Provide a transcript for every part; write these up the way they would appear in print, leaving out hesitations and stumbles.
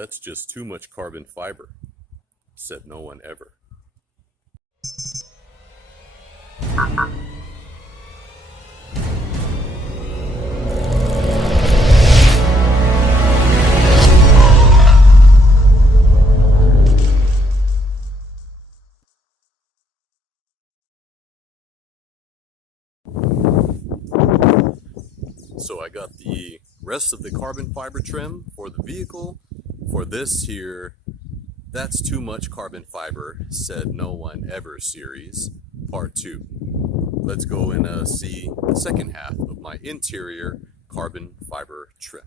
That's just too much carbon fiber, said no one ever. So I got the rest of the carbon fiber trim for the vehicle. For this here, That's Too Much Carbon Fiber, Said No One Ever series, part 2. Let's go and see the second half of my interior carbon fiber trim.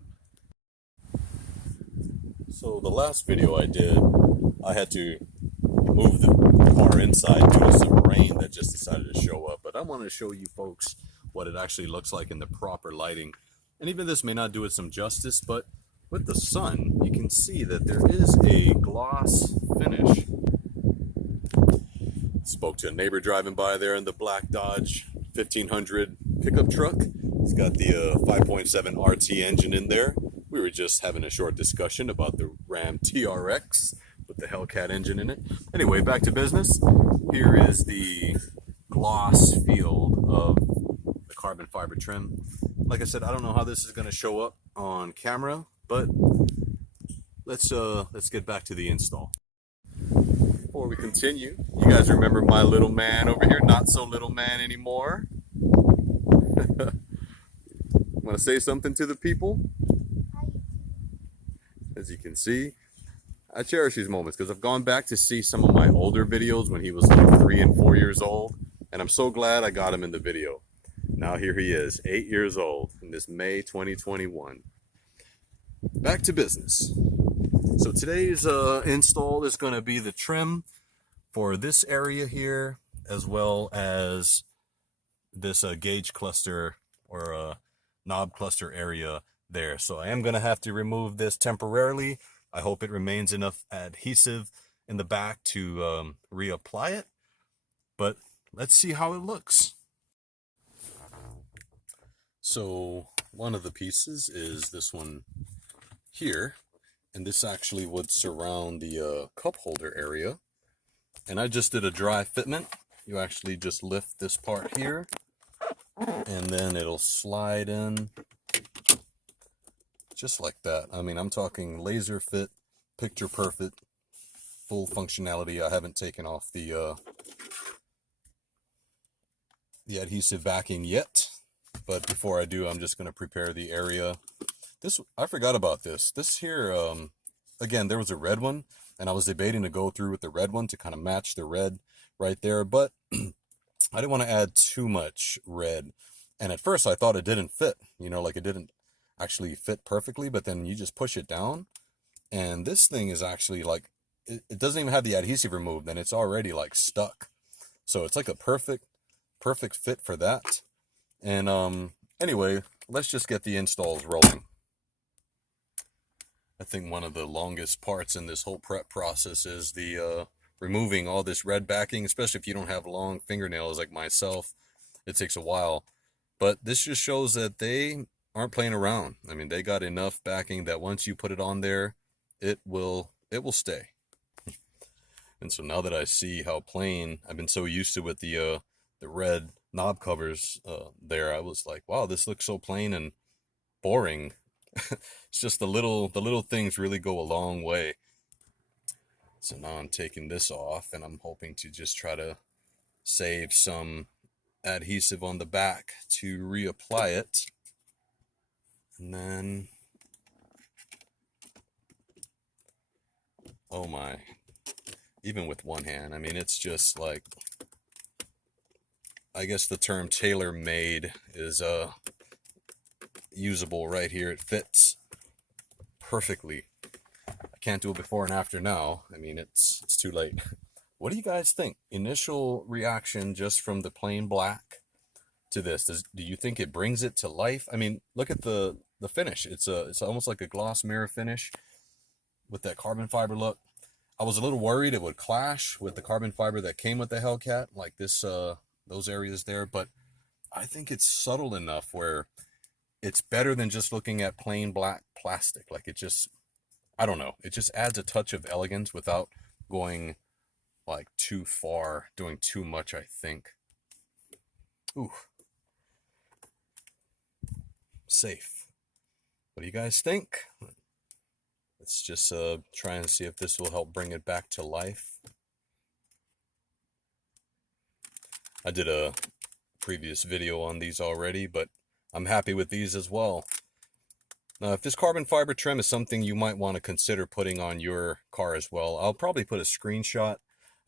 So the last video I did, I had to move the car inside due to some rain that just decided to show up. But I want to show you folks what it actually looks like in the proper lighting. And even this may not do it some justice, but with the sun, you can see that there is a gloss finish. Spoke to a neighbor driving by there in the black Dodge 1500 pickup truck. It's got the 5.7 RT engine in there. We were just having a short discussion about the Ram TRX with the Hellcat engine in it. Anyway, back to business. Here is the gloss field of the carbon fiber trim. Like I said, I don't know how this is going to show up on camera, but let's get back to the install. Before we continue, you guys remember my little man over here? Not so little man anymore. Want to say something to the people? As you can see, I cherish these moments because I've gone back to see some of my older videos when he was like 3 and 4 years old, and I'm so glad I got him in the video. Now here he is, 8 years old in this May 2021. Back to business. So today's install is going to be the trim for this area here, as well as this gauge cluster or knob cluster area there. So I am going to have to remove this temporarily. I hope it remains enough adhesive in the back to reapply it, but let's see how it looks. So one of the pieces is this one here, and this actually would surround the cup holder area. And I just did a dry fitment. You actually just lift this part here, and then it'll slide in just like that. I mean, I'm talking laser fit, picture perfect, full functionality. I haven't taken off the adhesive backing yet, but before I do, I'm just going to prepare the area. I forgot about this. This here, again, there was a red one, and I was debating to go through with the red one to kind of match the red right there, but I didn't want to add too much red. And at first I thought it didn't fit, you know, like it didn't actually fit perfectly, but then you just push it down, and this thing is actually like, it doesn't even have the adhesive removed, and it's already like stuck. So it's like a perfect fit for that. And anyway, let's just get the installs rolling. I think one of the longest parts in this whole prep process is the removing all this red backing, especially if you don't have long fingernails like myself. It takes a while, but this just shows that they aren't playing around. I mean, they got enough backing that once you put it on there, it will stay. And so now that I see how plain, I've been so used to with the red knob covers there, I was like, wow, this looks so plain and boring. It's just the little things really go a long way. So now I'm taking this off, and I'm hoping to just try to save some adhesive on the back to reapply it. And then, oh my, even with one hand, I mean, it's just like, I guess the term tailor-made is usable right here. It fits perfectly. I can't do it before and after now. I mean, it's too late. What do you guys think? Initial reaction just from the plain black to this. Do you think it brings it to life? I mean, look at the finish. It's almost like a gloss mirror finish with that carbon fiber look. I was a little worried it would clash with the carbon fiber that came with the Hellcat, like this those areas there, but I think it's subtle enough where it's better than just looking at plain black plastic. Like, it just, I don't know. It just adds a touch of elegance without going like too far, doing too much, I think. Ooh, safe. What do you guys think? Let's just try and see if this will help bring it back to life. I did a previous video on these already, but I'm happy with these as well. Now, if this carbon fiber trim is something you might want to consider putting on your car as well, I'll probably put a screenshot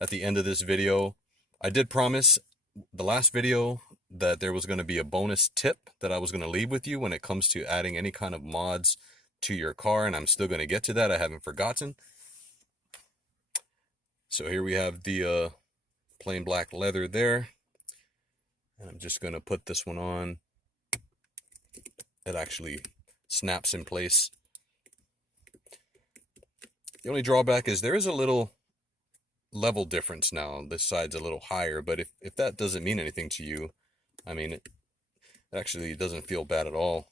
at the end of this video. I did promise the last video that there was going to be a bonus tip that I was going to leave with you when it comes to adding any kind of mods to your car, and I'm still going to get to that. I haven't forgotten. So here we have the plain black leather there, and I'm just going to put this one on. It actually snaps in place. The only drawback is there is a little level difference now. This side's a little higher, but if that doesn't mean anything to you, I mean, it actually doesn't feel bad at all.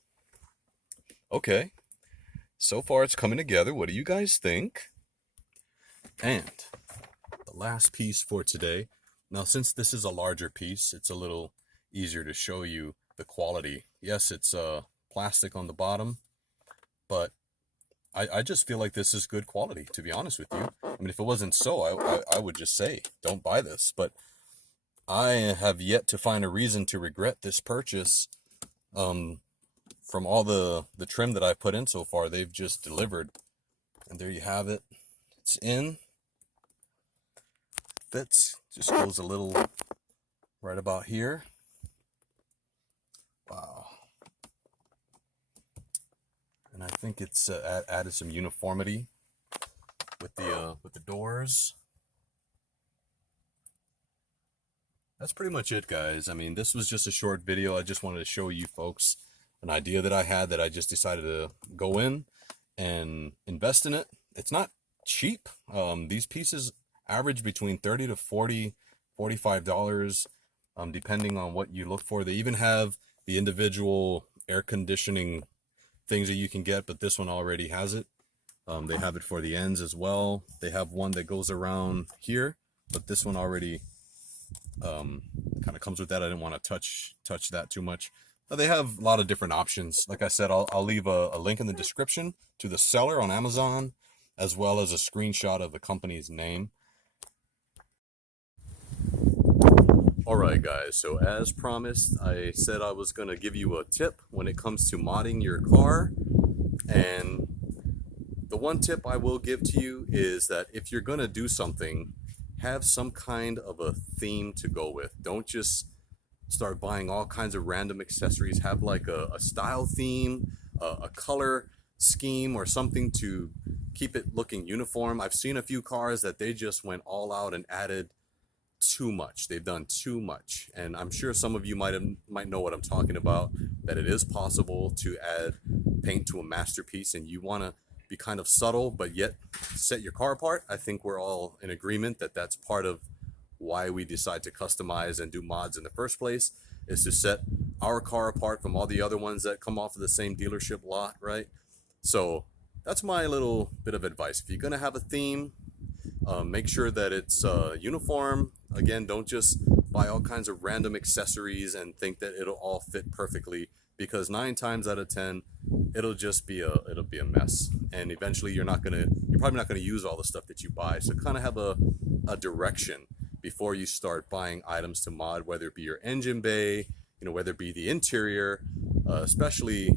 Okay, so far it's coming together. What do you guys think? And the last piece for today. Now, since this is a larger piece, it's a little easier to show you the quality. Yes, it's plastic on the bottom, but I just feel like this is good quality, to be honest with you. I mean, if it wasn't so, I would just say, don't buy this. But I have yet to find a reason to regret this purchase. From all the trim that I've put in so far, they've just delivered. And there you have it. It's in. Fits. Just goes a little right about here. Wow. And I think it's added some uniformity with the doors. That's pretty much it, guys. I mean, this was just a short video. I just wanted to show you folks an idea that I had that I just decided to go in and invest in it. It's not cheap. These pieces average between $30 to $45, depending on what you look for. They even have the individual air conditioning things that you can get, but this one already has it. They have it for the ends as well. They have one that goes around here, but this one already kind of comes with that. I didn't want to touch that too much. But they have a lot of different options. Like I said, I'll leave a link in the description to the seller on Amazon, as well as a screenshot of the company's name. Alright guys, so as promised, I said I was going to give you a tip when it comes to modding your car. And the one tip I will give to you is that if you're going to do something, have some kind of a theme to go with. Don't just start buying all kinds of random accessories. Have like a style theme, a color scheme, or something to keep it looking uniform. I've seen a few cars that they just went all out and added too much. They've done too much, and I'm sure some of you might know what I'm talking about, that it is possible to add paint to a masterpiece, and you want to be kind of subtle but yet set your car apart. I think we're all in agreement that that's part of why we decide to customize and do mods in the first place, is to set our car apart from all the other ones that come off of the same dealership lot, right? So that's my little bit of advice. If you're going to have a theme, make sure that it's uniform. Again, don't just buy all kinds of random accessories and think that it'll all fit perfectly, because 9 times out of 10 it'll just be a mess, and eventually you're probably not gonna use all the stuff that you buy. So kind of have a direction before you start buying items to mod, whether it be your engine bay, whether it be the interior, especially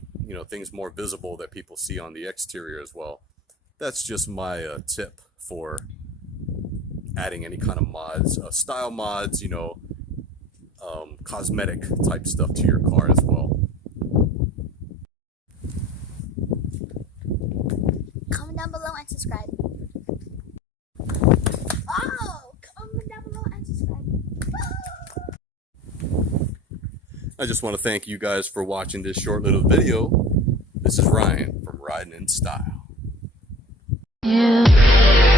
things more visible that people see on the exterior as well. That's just my tip for adding any kind of mods, style mods, cosmetic type stuff to your car as well. Comment down below and subscribe. Oh, comment down below and subscribe. I just want to thank you guys for watching this short little video. This is Ryan from Riding in Style. Yeah.